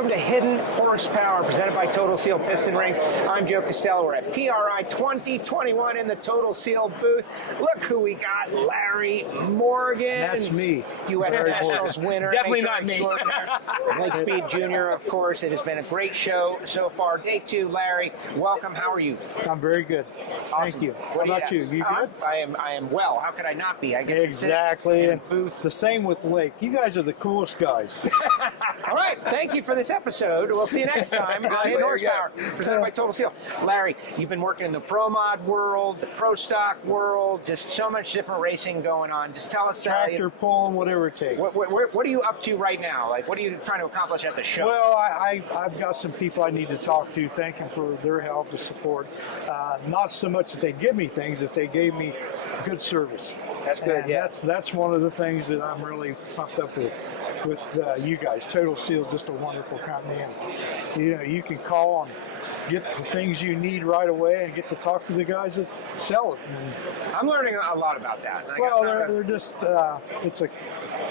Welcome to Hidden Horsepower, presented by Total Seal Piston Rings. I'm Joe Castello. We're at PRI 2021 in the Total Seal booth. Look who we got, Larry Morgan. That's me. U.S. Nationals winner. Definitely not me. Lake Speed Jr., of course. It has been a great show so far. Day 2, Larry, welcome. How are you? I'm very good. Awesome. Thank you. What How about you? You good? I am well. How could I not be? I get Exactly. to sit in And a booth. the same with Lake. You guys are the coolest guys. All right, thank you for this episode. We'll see you next time. Hidden Horsepower, presented by Total Seal. Larry, you've been working in the Pro Mod world, the Pro Stock world, just so much different racing going on. Just tell us. Tractor pulling, whatever it takes. What are you up to right now? Like, what are you trying to accomplish at the show? Well, I've got some people I need to talk to, thank them for their help and support. Not so much that they give me things, as they gave me good service. That's good, And yeah. That's one of the things that I'm really pumped up with you guys. Total Seal is just a wonderful company, and you can call and get the things you need right away, and get to talk to the guys that sell it. And, I'm learning a lot about that. well, they're just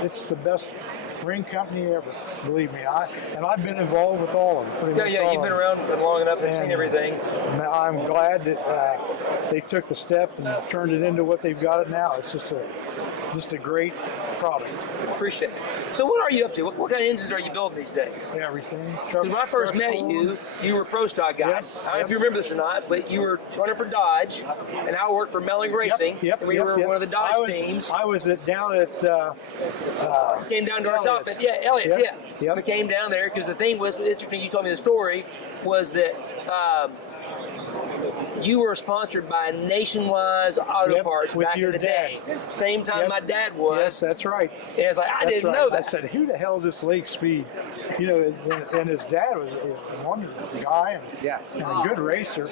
it's the best ring company ever. Believe me, I've been involved with all of them. Yeah, you've been around long enough and seen everything. I'm glad that they took the step and turned it into what they've got it now. It's just a great product. Appreciate it. So what are you up to? What kind of engines are you building these days? Everything. Because when I first met you were a Pro Stock guy. Yep, I don't know if you remember this or not, but you were running for Dodge, and I worked for Melling Racing. Yep, and we were one of the Dodge teams. I was down at Came down to our shop. Elliott's, Yep. We came down there because the thing was interesting. You told me the story was that you were sponsored by Nationwide Auto Parts with back in your the day. Same time my dad was. Yes, that's right. And it's like I didn't know that. I said, "Who the hell is this Lake Speed?" And his dad was a wonderful guy and a good racer.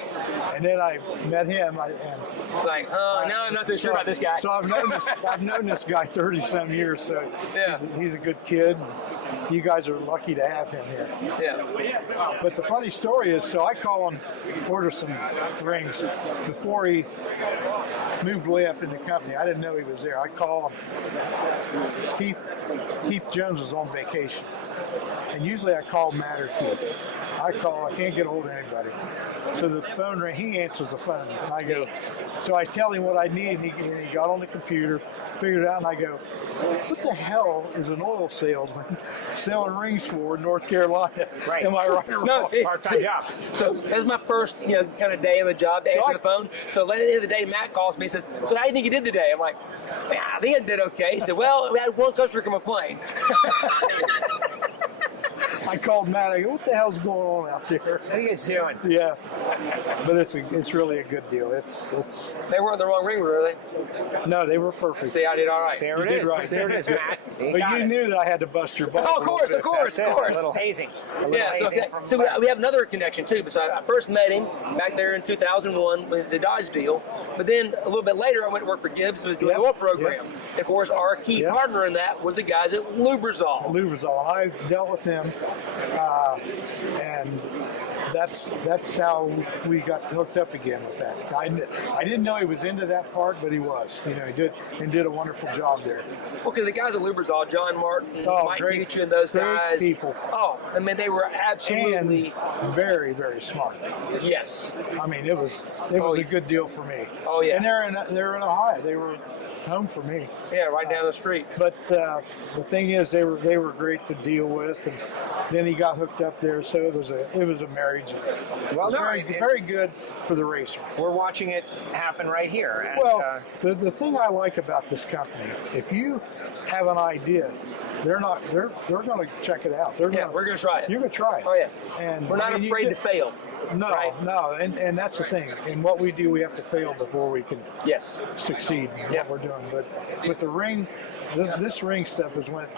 And then I met him, It's like, now I'm not so sure about this guy. So I've known this guy 30-some years. So he's a good kid. And you guys are lucky to have him here. Yeah. But the funny story is, so I call him, order some rings before he moved way up in the company. I didn't know he was there. I call him. Keith Jones was on vacation, and usually I call Matt or Keith. I can't get a hold of anybody. So the phone rang, he answers the phone, and I go, so I tell him what I need, and he got on the computer, figured it out, and I go, what the hell is an oil salesman selling rings for in North Carolina? Right. Am I right or wrong? Part-time job. So that was my first, kind of day on the job to answer the phone. So at the end of the day, Matt calls me and says, "So how do you think you did today?" I'm like, "Man, I think I did okay." He said, "Well, we had one customer complain." I called Matt. I go, what the hell's going on out there? What are you guys doing? Yeah, but it's really a good deal. It's They weren't the wrong ring, were they? no, they were perfect. See, I did all right. There You it did is. right. There it is, Matt. But you knew that I had to bust your balls. Oh, of course. That's it. A little hazing. So we have another connection too. Besides, I first met him back there in 2001 with the Dodge deal. But then a little bit later, I went to work for Gibbs, who was doing the oil program. And of course, our key partner in that was the guys at Lubrizol. I dealt with them, and that's how we got hooked up again with that. I didn't know he was into that part, but he was. He did a wonderful job there. Well, because the guys at Lubrizol, John Martin, Mike great, Gucci, and those great guys. people. Oh, I mean, they were absolutely And very, very smart. yes. I mean, it was a good deal for me. Oh, yeah. And they're in Ohio. They were home for me. Yeah, right down the street. But the thing is, they were great to deal with, and then he got hooked up there, so it was a marriage. Well, very good for the racer. We're watching it happen right here. And, Well, the thing I like about this company, if you have an idea, they're going to check it out. We're going to try it. You're going to try it. Oh, yeah. And We're not afraid to fail. No, right? no, and that's the thing. In what we do, we have to fail before we can Yes. succeed in what we're doing. But with the ring, this ring stuff has went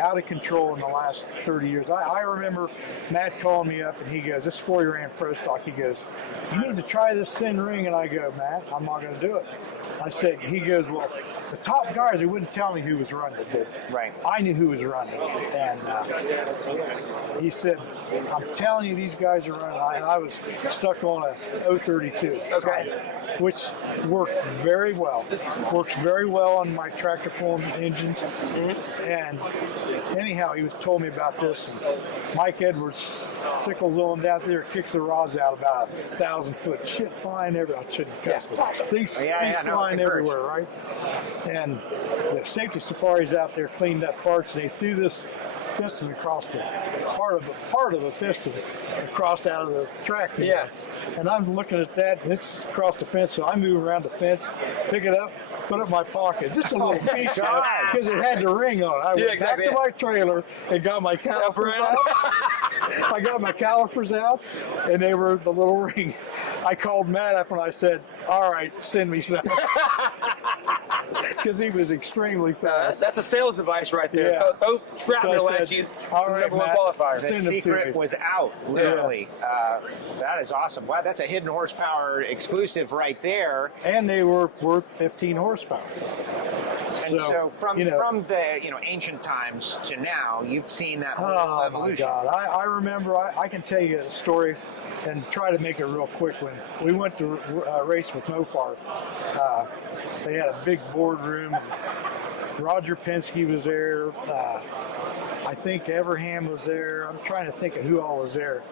out of control in the last 30 years. I remember Matt calling me up, and he goes, "This is before he ran Pro Stock." He goes, "You need to try this thin ring," and I go, "Matt, I'm not going to do it." I said, he goes, "Well, the top guys, they wouldn't tell me who was running it, but Right. I knew who was running it. And he said, I'm telling you, these guys are running. And I was stuck on a 032, which worked very well. Works very well on my tractor pulling engines. And anyhow, he was told me about this. And Mike Edwards sickles on down there, kicks the rods out about 1,000-foot. Shit flying everywhere. I shouldn't cuss, but things flying everywhere, right? And the safety safaris out there cleaned up parts, and they threw this piston across the part of a piston across out of the track. Yeah. And I'm looking at that, and it's across the fence, so I move around the fence, pick it up, put it in my pocket, just a little piece because it had the ring on it. I went back to my trailer and got my calipers out. I got my calipers out, and they were the little ring. I called Matt up and I said, all right, send me some. Because he was extremely fast. That's a sales device right there. Yeah. Throw shrapnel at you. All right, number one Matt, qualifier. The send them to secret me. was out, literally. That is awesome. Wow, that's a hidden horsepower exclusive right there. And they were worth 15 horsepower. And so from you know, from the ancient times to now, you've seen that whole oh my evolution. God! I remember. I can tell you a story, and try to make it real quick. When we went to race with Mopar, they had a big boardroom. And Roger Penske was there. I think Everham was there. I'm trying to think of who all was there.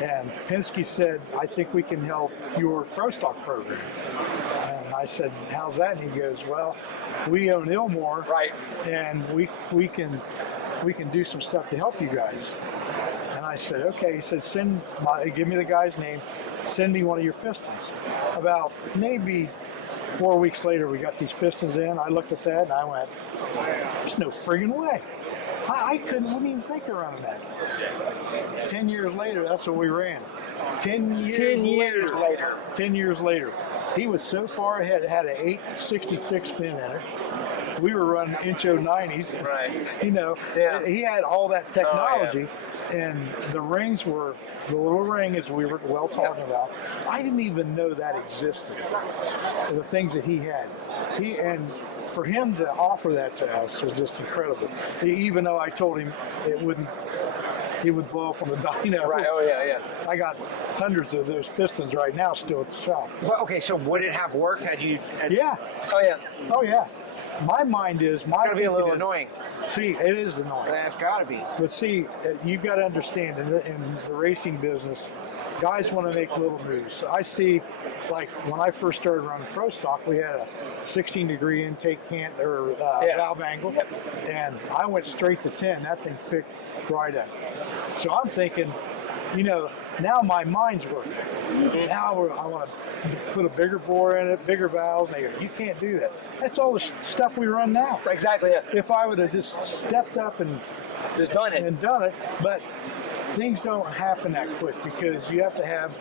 And Penske said, "I think we can help your Pro Stock program." And I said, "How's that?" And he goes, "Well, we own Ilmore, Right. and we can do some stuff to help you guys." And I said, "Okay." He said, "Give me the guy's name. Send me one of your pistons." About maybe 4 weeks later, we got these pistons in. I looked at that and I went, "There's no friggin' way." I wouldn't even think of running that. 10 years later, that's what we ran. 10 years later. 10 years later. He was so far ahead, it had an 866 spin in it. We were running inch 090s. Right. Yeah. He had all that technology, and the rings were, the little ring, as we were well talking about, I didn't even know that existed. The things that he had. And for him to offer that to us was just incredible. Even though I told him it would blow up on the dyno. Right. Oh yeah. I got hundreds of those pistons right now still at the shop. Well, okay, so would it have worked had you? Yeah. Oh yeah. My mind is, It's gotta be a little annoying. See, it is annoying. That's gotta be. But see, you've got to understand, in the racing business, guys want to make little moves. I see, like when I first started running Pro Stock, we had a 16-degree intake valve angle, and I went straight to 10. That thing picked right up. So I'm thinking, now my mind's working. Now I want to put a bigger bore in it, bigger valves. And they go, you can't do that. That's all the stuff we run now. Exactly. Yeah. If I would have just stepped up and Just done it. But things don't happen that quick because you have to have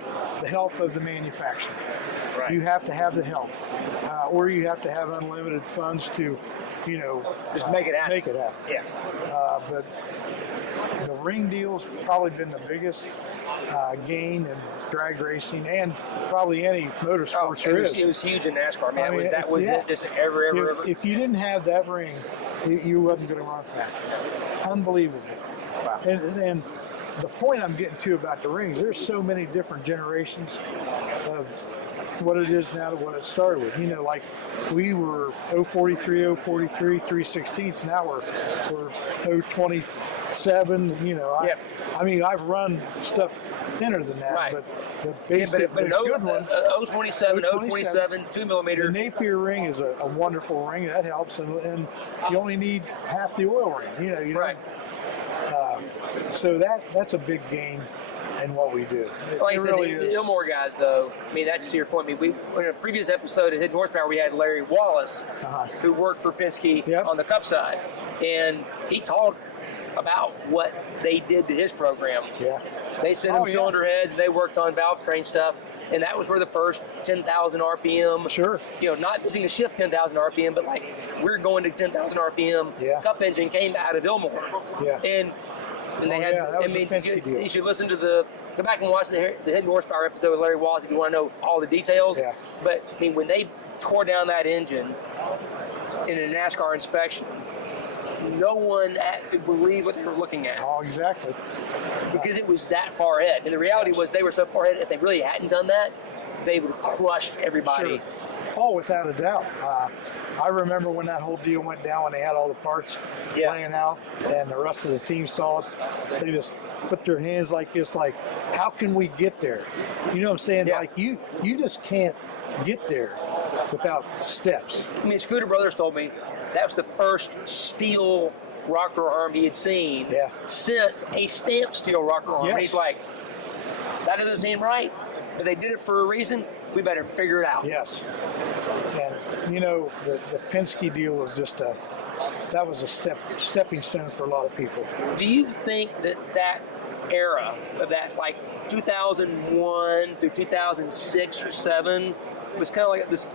the help of the manufacturer. Right. You have to have the help, or you have to have unlimited funds to, Just make it happen. Yeah. But the ring deal's probably been the biggest gain in drag racing and probably any motorsports there is. It was huge in NASCAR, man. I mean, that was it. Just ever. If you didn't have that ring, you wasn't going to run fast. Unbelievable. Wow. And the point I'm getting to about the rings, there's so many different generations of what it is now to what it started with. Like we were 043, 3/16. Now we're 027. I mean, I've run stuff thinner than that, Right. but the basic, but the good one. 027, 027, 2 millimeter. The Napier ring is a wonderful ring. That helps, and you only need half the oil ring. Right. So that's a big gain in what we do. Like It I said, really the is. Ilmore guys, though, I mean, that's to your point. I mean, we in a previous episode of Hidden Horsepower, we had Larry Wallace, who worked for Penske on the Cup side, and he talked about what they did to his program. Yeah. They sent him cylinder heads, and they worked on valve train stuff, and that was where the first 10,000 RPM. Sure. Not using the shift 10,000 RPM, but like we're going to 10,000 RPM. Yeah. Cup engine came out of Ilmore. Yeah. And they had. that was a Penske deal. You should listen to go back and watch the Hidden Horsepower episode with Larry Wallace if you want to know all the details. Yeah. But I mean, when they tore down that engine, in a NASCAR inspection, no one could believe what they were looking at. Oh, exactly. Because it was that far ahead. And the reality was they were so far ahead, if they really hadn't done that, they would have crushed everybody. Sure. Oh, without a doubt. I remember when that whole deal went down, when they had all the parts laying out, and the rest of the team saw it. They just put their hands like this, like, how can we get there? You know what I'm saying? Yeah. Like, you just can't get there without steps. I mean, Scooter Brothers told me that was the first steel rocker arm he had seen since a stamped steel rocker arm. Yes. He's like, that doesn't seem right. But they did it for a reason. We better figure it out. Yes. And, you know, the Penske deal was just that was a stepping stone for a lot of people. Do you think that era of that, like 2001 through 2006 or 7, was kind of like this,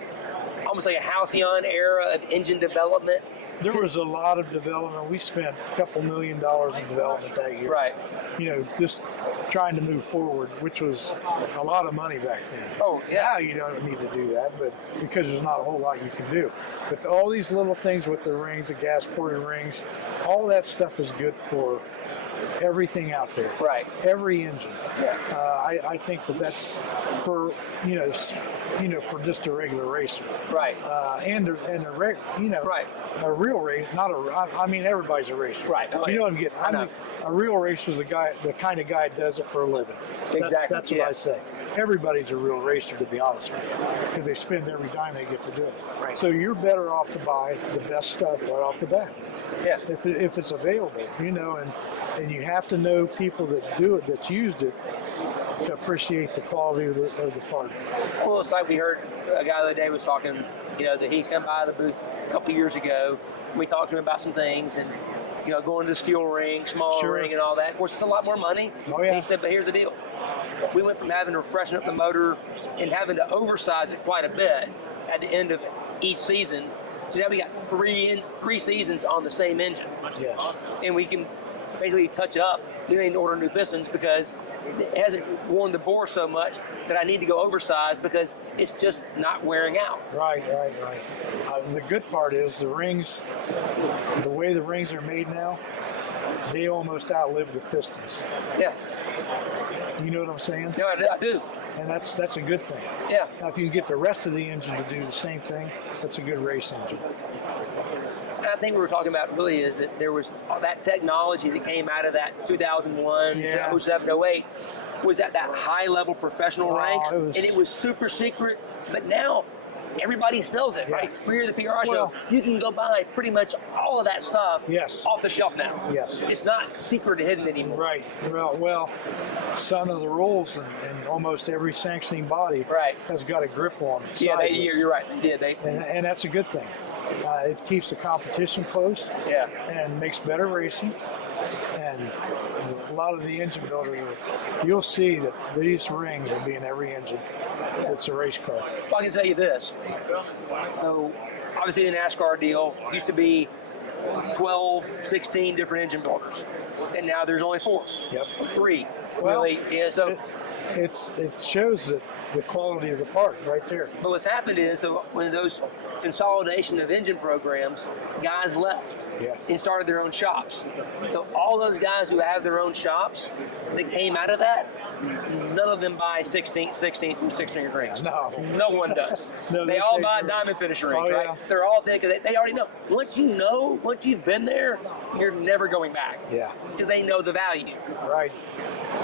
almost like a halcyon era of engine development? There was a lot of development. We spent a couple $1 million in development that year. Right. You know, just trying to move forward, which was a lot of money back then. Oh, yeah. Now you don't need to do that, but because there's not a whole lot you can do. But all these little things with the rings, the gas-ported rings, all that stuff is good for everything out there. Right. Every engine. I think that's for for just a regular racer. Right. And a real racer, not a. I mean, everybody's a racer. Right. Oh, you know what I'm getting. I know. A real racer is the kind of guy that does it for a living. Exactly. That's what I say. Everybody's a real racer, to be honest with you, because they spend every dime they get to do it. Right. So you're better off to buy the best stuff right off the bat. Yeah. If it's available, and you have to know people that do it, that's used it, to appreciate the quality of the part. Well, it's like we heard a guy the other day was talking, that he came by the booth a couple of years ago. And we talked to him about some things and, going to the steel ring, small ring and all that. Of course, it's a lot more money. Oh, yeah. And he said, but here's the deal. We went from having to freshen up the motor and having to oversize it quite a bit at the end of each season. So now we got three seasons on the same engine. Yes. And we can basically touch up. We need to order new pistons because it hasn't worn the bore so much that I need to go oversized because it's just not wearing out. Right. The good part is the rings, the way the rings are made now, they almost outlive the pistons. Yeah. You know what I'm saying? No, I do. And that's a good thing. Yeah. Now, if you can get the rest of the engine to do the same thing, that's a good race engine. And I think what we're talking about really is that there was all that technology that came out of that 2001 to 07, 08 was at that high-level professional ranks, and it was super secret. But now everybody sells it, right? We're here at the PRI show. You can go buy pretty much all of that stuff off the shelf now. Yes. It's not secret and hidden anymore. Right. Well, some of the rules and almost every sanctioning body has got a grip on it. Yeah, you're right. They did. And that's a good thing. It keeps the competition close and makes better racing. And a lot of the engine builders, you'll see that these rings will be in every engine that's a race car. Well, I can tell you this. So, obviously, the NASCAR deal used to be 12, 16 different engine builders. And now there's only 4. Yep. 3. Well, really. Yeah, so it shows that the quality of the part right there. But what's happened is, so when those consolidation of engine programs, guys left and started their own shops. So all those guys who have their own shops that came out of that, none of them buy 16 through 16 rings. No one does. They all buy diamond finish rings, right? They're all thinking they already know. Once you've been there, you're never going back. Yeah. Because they know the value. Right.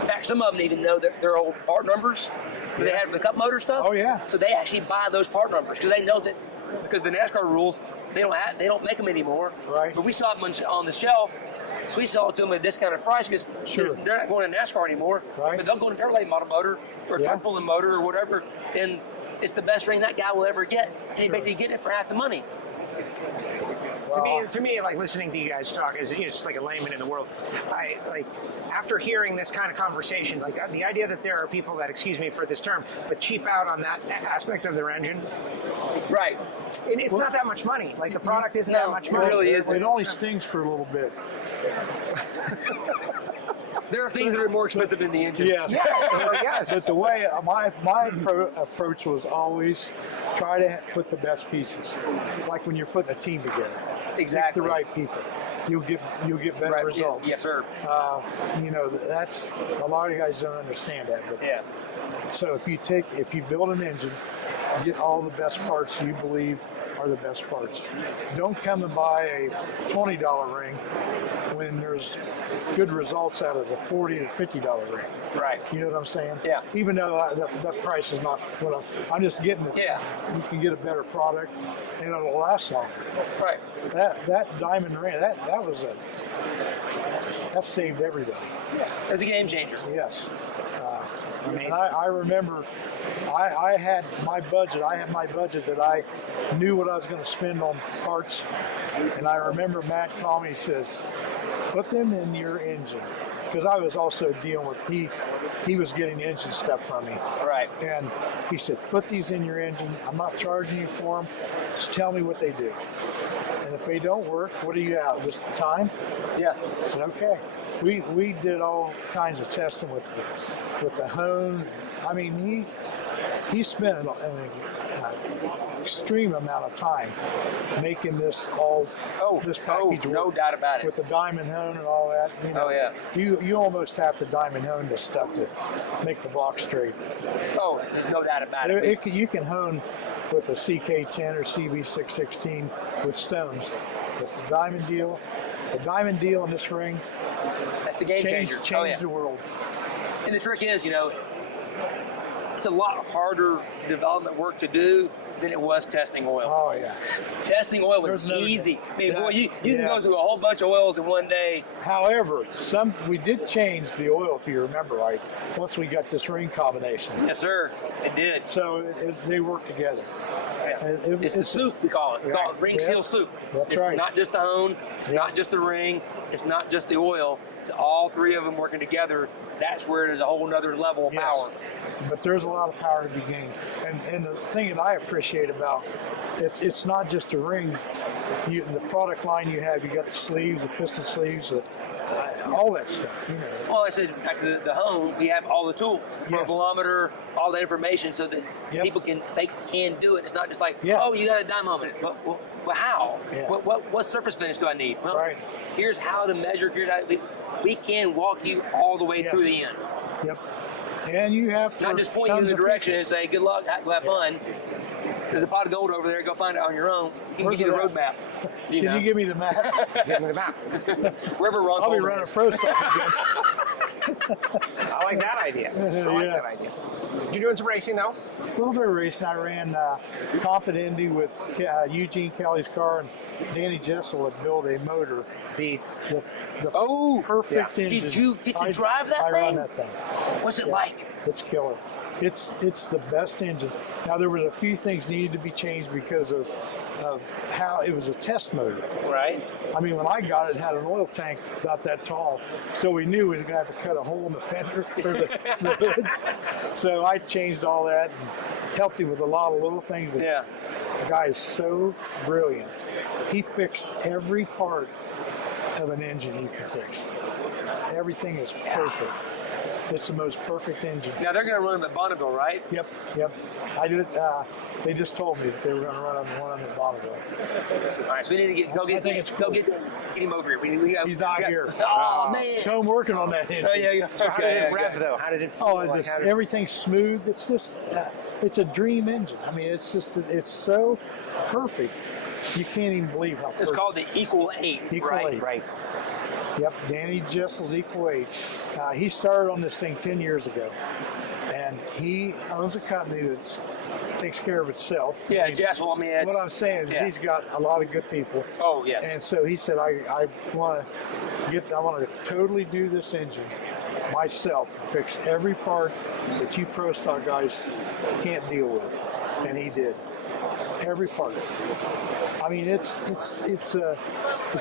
In fact, some of them even know their old part numbers that they had for the cup motor stuff. Oh yeah. So they actually buy those part numbers because they know that because the NASCAR rules they don't make them anymore. Right. But we saw them on the shelf, so we sell it to them at a discounted price because they're not going to NASCAR anymore. Right. But they'll go to Chevrolet model motor or a truck pulling motor or whatever, and it's the best ring that guy will ever get, and he basically getting it for half the money. To me, like listening to you guys talk as just like a layman in the world, I like after hearing this kind of conversation, like the idea that there are people that, excuse me for this term, but cheap out on that aspect of their engine. Right. And it's not that much money. Like the product isn't that much money. It really isn't. It only stings for a little bit. There are things that are more expensive than the engine. Yes. Yes. But the way my approach was always try to put the best pieces. Like when you're putting a team together. Exactly. Pick the right people. You'll get better Right. results. Yes, sir. That's a lot of guys don't understand that. But Yeah. so if you build an engine, get all the best parts you believe are the best parts. Don't come and buy a $20 ring when there's good results out of a $40 to $50 ring. Right. You know what I'm saying? Yeah. Even though that price is not what I'm just getting. Yeah. You can get a better product and it'll last longer. Right. That diamond ring that saved everybody. It's a game changer. Yes. And I remember I had my budget. I had my budget that I knew what I was going to spend on parts. And I remember Matt called me. He says, "Put them in your engine," because I was also dealing with he was getting engine stuff from me. Right. And he said, "Put these in your engine. I'm not charging you for them. Just tell me what they do. And if they don't work, what are you out? Just time?" Yeah. I said, "Okay." We did all kinds of testing with the hone. I mean, he spent an extreme amount of time making this package no work doubt about it. with the diamond hone and all that. Oh, yeah. You almost have to diamond hone this stuff to make the block straight. Oh, there's no doubt about it. You can hone with a CK10 or CB616 with stones, but the diamond deal in this ring That's the game changer. changed the world. And the trick is, it's a lot harder development work to do than it was testing oil. Oh yeah. Testing oil was There's no- easy. I mean, Yeah, boy, you can yeah. go through a whole bunch of oils in one day. However, we did change the oil, if you remember right, once we got this ring combination. Yes, sir. It did. So they work together. Yeah. It- It's the soup, we call it. We call it ring Yeah. seal soup. That's it's right. not just the hone, it's Yeah. not just the ring, it's not just the oil. It's all three of them working together. That's where there's a whole nother level of Yes. power. But there's a lot of power to be gained. And the thing that I appreciate about it's not just a ring. The product line you have, you got the sleeves, the piston sleeves, all that stuff. Well, I said back to the home, we have all the tools, Yes. profilometer, all the information, so that Yep. people can do it. It's not just like, Yeah. oh, you got a dyno in it. Well, how? Yeah. What surface finish do I need? Well, Right. here's how to measure. We can walk you all the way Yes. through the end. Yep. And you have Not just point you in tons the of direction and say, good luck, go have fun. There's a pot of gold over there. Go find it on your own. You can Where's give you the it road map. Can you give me the map? Give me the map. Wherever Ron I'll be Coleman running is. pro stock again. I like that idea. I like Yeah. that idea. You doing some racing though? A little bit of racing. I ran Comp at Indy with Eugene Kelly's car, and Danny Jesel had built a motor. The The Oh, perfect yeah. engine. Did you get to drive that I thing? run that thing. What's it Yeah. like? It's killer. It's the best engine. Now there was a few things needed to be changed because of how it was a test motor. Right. I mean, when I got it, it had an oil tank about that tall, so we knew we was gonna have to cut a hole in the fender or the hood. So I changed all that and helped him with a lot of little things. But Yeah. the guy is so brilliant. He fixed every part of an engine you can fix. Everything is perfect. It's the most perfect engine. Now they're going to run them at Bonneville, right? Yep. I did. They just told me that they were going to run one of them at Bonneville. All right, so we need to get him over here. We have, He's not here. Oh man. So I'm working on that engine. Oh yeah. So how did Okay. it rev though? How did it feel? Oh, like? How did- everything's smooth. It's just, it's a dream engine. I mean, it's so perfect. You can't even believe how perfect. It's called the Equal 8, Equal right? 8. Right. Yep, Danny Jesel's Equal 8. He started on this thing 10 years ago, and he owns a company that takes care of itself. Yeah, Jesel. I mean, it's, What I'm saying is yeah. he's got a lot of good people. Oh yes. And so he said, I want to totally do this engine myself, fix every part that you Pro Stock guys can't deal with. And he did. Every part. I mean, it's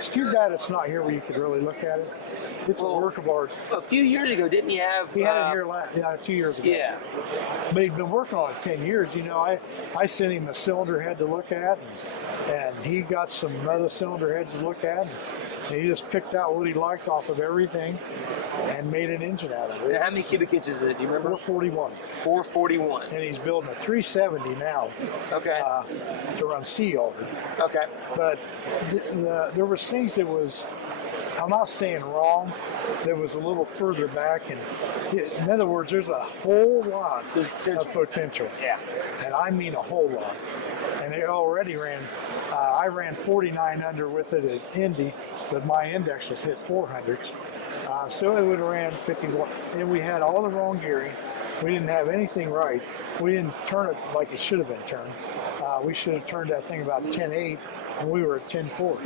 too bad it's not here where you could really look at it. It's a work of art. A few years ago, didn't you have? He had it here 2 years ago. Yeah. But he'd been working on it 10 years. You know, I sent him a cylinder head to look at, and he got some other cylinder heads to look at. And he just picked out what he liked off of everything and made an engine out of it. And how many cubic inches is it? Do you remember? 441. 441. And he's building a 370 now Okay. to run sea otter. Okay. But there was things that was, I'm not saying wrong, that was a little further back. And in other words, there's a whole lot of potential. Yeah. And I mean a whole lot. And it already ran, I ran 49 under with it at Indy, but my index was hit 400s. So it would have ran 51. And we had all the wrong gearing. We didn't have anything right. We didn't turn it like it should have been turned. We should have turned that thing about 10.8, and we were at 10.4.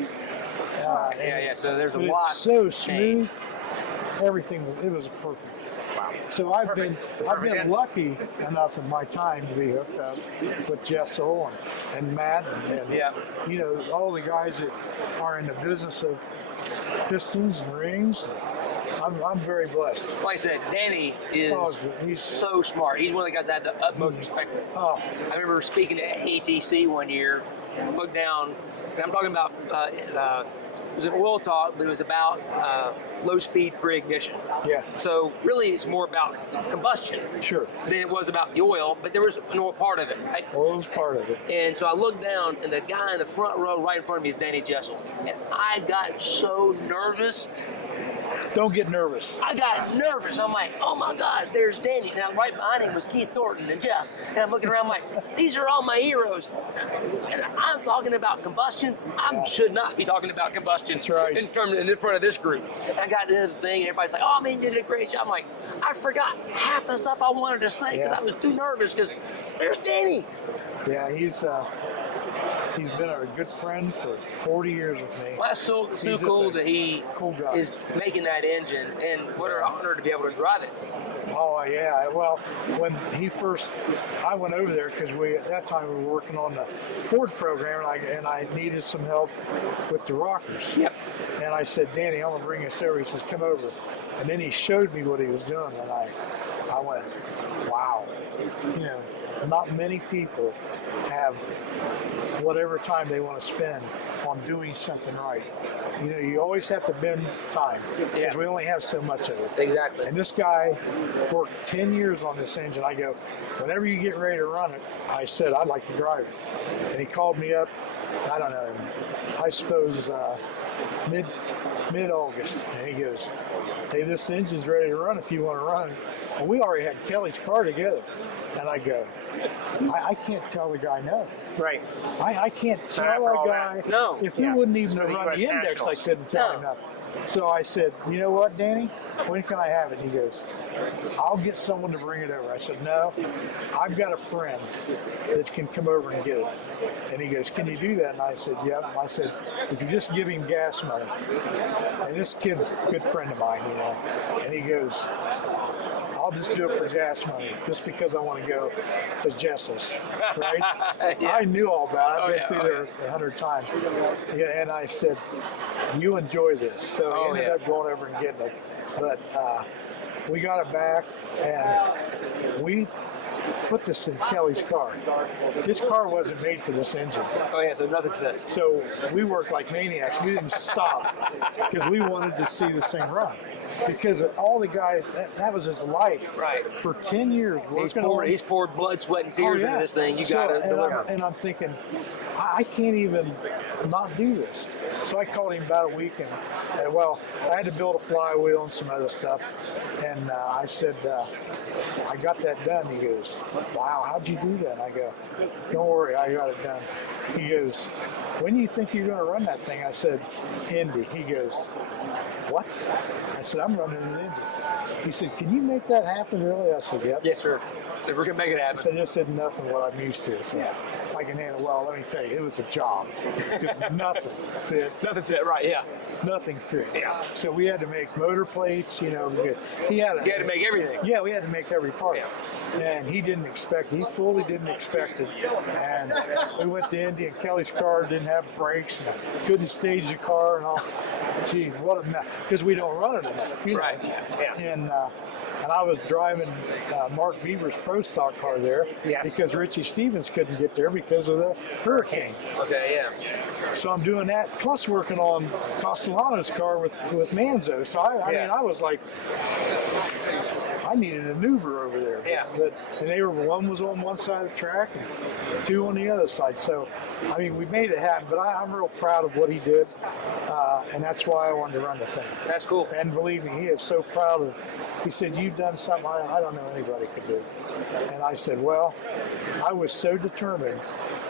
Yeah. So there's a But lot. it's so smooth. changed. Everything, it was perfect. Wow. So I've Perfect. been lucky enough in my time to be hooked up with Jesel and Matt and Yeah. you know, all the guys that are in the business of pistons and rings. I'm very blessed. Like I said, Danny is he's so smart. He's one of the guys I have the utmost respect for. Oh, I remember speaking at ATC one year, and I looked down, and I'm talking about, it was an oil talk, but it was about low-speed pre-ignition. yeah, So really it's more about combustion sure. than it was about the oil, but there was an oil part of it. Right? Oil was part of it. And so I looked down, and the guy in the front row right in front of me is Danny Jesel. And I got so nervous. Don't get nervous. I got nervous. I'm like, oh my God, there's Danny. Now right behind him was Keith Thornton and Jeff. And I'm looking around like, these are all my heroes. And I'm talking about combustion. I should not be talking about combustion. That's right. In front of this group. And I got into the thing, and everybody's like, oh man, you did a great job. I'm like, I forgot half the stuff I wanted to say because I was too nervous because there's Danny. Yeah, he's been a good friend for 40 years with me. Well, that's so He's cool just a that he cool guy. is making that engine, and what an honor to be able to drive it. Oh yeah, well, when I went over there because at that time we were working on the Ford program, and I needed some help with the rockers. Yep. And I said, Danny, I'm gonna bring this over. He says, come over. And then he showed me what he was doing, and I went, wow. You know, not many people have whatever time they want to spend on doing something right. You know, you always have to bend time because we only have so much of it. Exactly. And this guy worked 10 years on this engine. I go, whenever you get ready to run it, I said, I'd like to drive it. And he called me up, I don't know, I suppose mid-August. And he goes, hey, this engine's ready to run if you want to run it. And we already had Kelly's car together. And I go, I can't tell the guy no. Right. I can't not tell for a all guy. that. No. If he Yeah. wouldn't It's even for the run the US index, I Nationals. couldn't tell No. him nothing. So I said, you know what, Danny? When can I have it? He goes, I'll get someone to bring it over. I said, no, I've got a friend that can come over and get it. And he goes, can you do that? And I said, yep. I said, if you just give him gas money. And this kid's a good friend of mine, you know. And he goes, I'll just do it for gas money, just because I want to go to Jessel's, right? I knew all about it. I've been through there 100 times. Yeah, and I said, you enjoy this. So he ended up going over and getting it. But we got it back, and we put this in Kelly's car. This car wasn't made for this engine. Oh yeah, so nothing fit. So we worked like maniacs. We didn't stop because we wanted to see this thing run. Because all the guys, that was his life. Right. For 10 years He's poured blood, sweat, and tears into this thing. You got to deliver. And I'm thinking, I can't even not do this. So I called him about a week, and I had to build a flywheel and some other stuff. And I said, I got that done. He goes, wow, how'd you do that? And I go, don't worry, I got it done. He goes, when do you think you're going to run that thing? I said, Indy. He goes, what? I said, I'm running an Indy. He said, can you make that happen, really? I said, yep. Yes, sir. So we're going to make it I happen. said, this isn't nothing what I'm used to. So I can handle. Well, let me tell you, it was a job because nothing fit. Nothing fit, right, yeah. Nothing fit. Yeah. So we had to make motor plates, you know. He had You had to make everything. Yeah, we had to make every part. Yeah. And he fully didn't expect it. And we went to Indy, and Kelly's car didn't have brakes, and couldn't stage the car and all. Gee, what a mess. Because we don't run it enough. You know? Right, yeah. And and I was driving Mark Beaver's Pro Stock car there because Richie Stevens couldn't get there because of the hurricane. Okay, yeah. So I'm doing that, plus working on Castellano's car with Manzo. So I mean, I was like, I needed an Uber over there. Yeah. And one was on one side of the track and two on the other side. So, I mean, we made it happen, but I'm real proud of what he did. And that's why I wanted to run the thing. That's cool. And believe me, he is so proud of, he said, you've done something I don't know anybody could do. And I said, well, I was so determined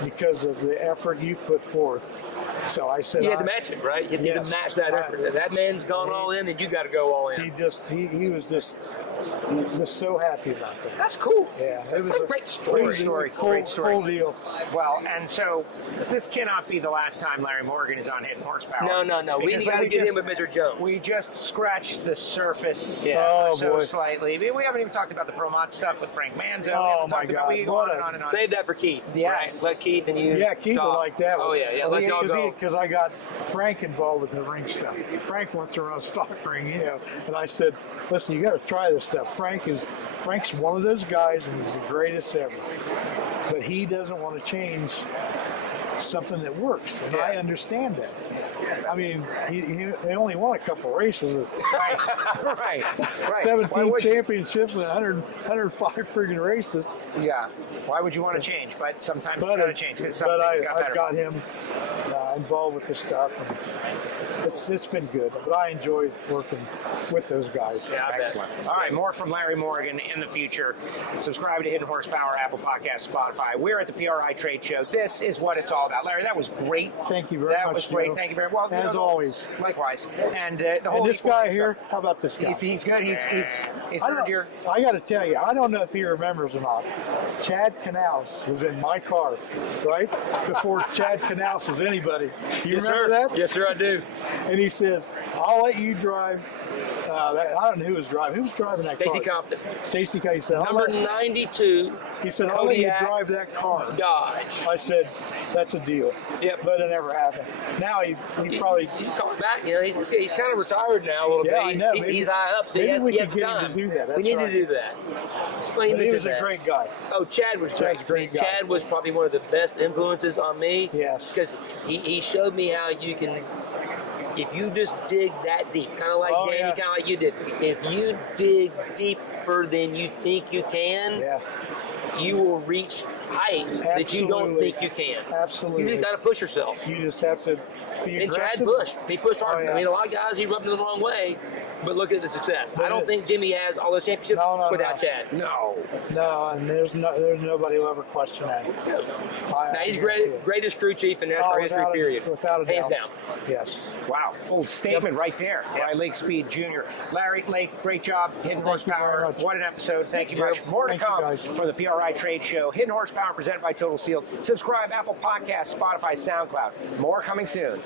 because of the effort you put forth. So I said, you had to match it, right? You had to match that effort. If that man's gone all in, then you got to go all in. He was just so happy about that. That's cool. Yeah, it was a great story. Great story. Cool deal. Well, and so this cannot be the last time Larry Morgan is on Hidden Horsepower. No. We got to get in with Mr. Jones. We just scratched the surface slightly. We haven't even talked about the Pro Mod stuff with Frank Manzo. Oh, my God. We go on and on and on. Save that for Keith. Yes. Right? Let Keith and you Keith would like that one. Oh, yeah. Let y'all go. Because I got Frank involved with the ring stuff. Frank wants to run a stock ring, and I said, listen, you got to try this stuff. Frank's one of those guys, and he's the greatest ever. But he doesn't want to change something that works, and I understand that. I mean, he only won a couple races. Right. 17 championships and 105 friggin' races. Yeah. Why would you want to change? But sometimes you got to change because but I've I've got him involved with this stuff, and it's been good. But I enjoy working with those guys. Yeah, excellent. All right, more from Larry Morgan in the future. Subscribe to Hidden Horsepower, Apple Podcasts, Spotify. We're at the PRI Trade Show. This is what it's all about. Larry, that was great. Thank you very much. That was great. Joe. Thank you very much. Well, as always. Likewise. And the whole. And this guy here, how about this guy? He's good. He's third year. I got to tell you, I don't know if he remembers or not. Chad Canals was in my car, right? Before Chad Canals was anybody. You remember that? Yes, sir, I do. And he says, I'll let you drive. I don't know who was driving. Who was driving that Stacey car? Compton. Stacey Compton. He said, Number 92. He said, I'll let you drive that car. Dodge. I said, that's a deal. Yep. But it never happened. Now he probably... He's coming back. He's kind of retired now a little bit. I know. He's high up, so he has time. Him to do that. We need to do that. It's funny he was a great guy. Oh, Chad was great. Chad was probably one of the best influences on me. Yes. Because he showed me how you can... If you just dig that deep, kind of like Danny, kind of like you did, if you dig deeper than you think you can, you will reach heights that you don't think you can. Absolutely. You just got to push yourself. You just have to be and aggressive. Chad pushed. He pushed hard. Oh, yeah. I mean, a lot of guys, he rubbed them the wrong way, but look at the success. I don't think Jimmy has all those championships without Chad. No, and there's nobody who'll ever question that. Now, he's greatest crew chief in NASCAR history, period. Without a doubt. Hands down. Yes. Wow. Bold statement right there by Lake Speed Jr. Larry, Lake, great job. Hidden Horsepower. What an episode. Thank you much. More to come for the PRI Trade Show. Hidden Horsepower presented by Total Seal. Subscribe, Apple Podcasts, Spotify, SoundCloud. More coming soon.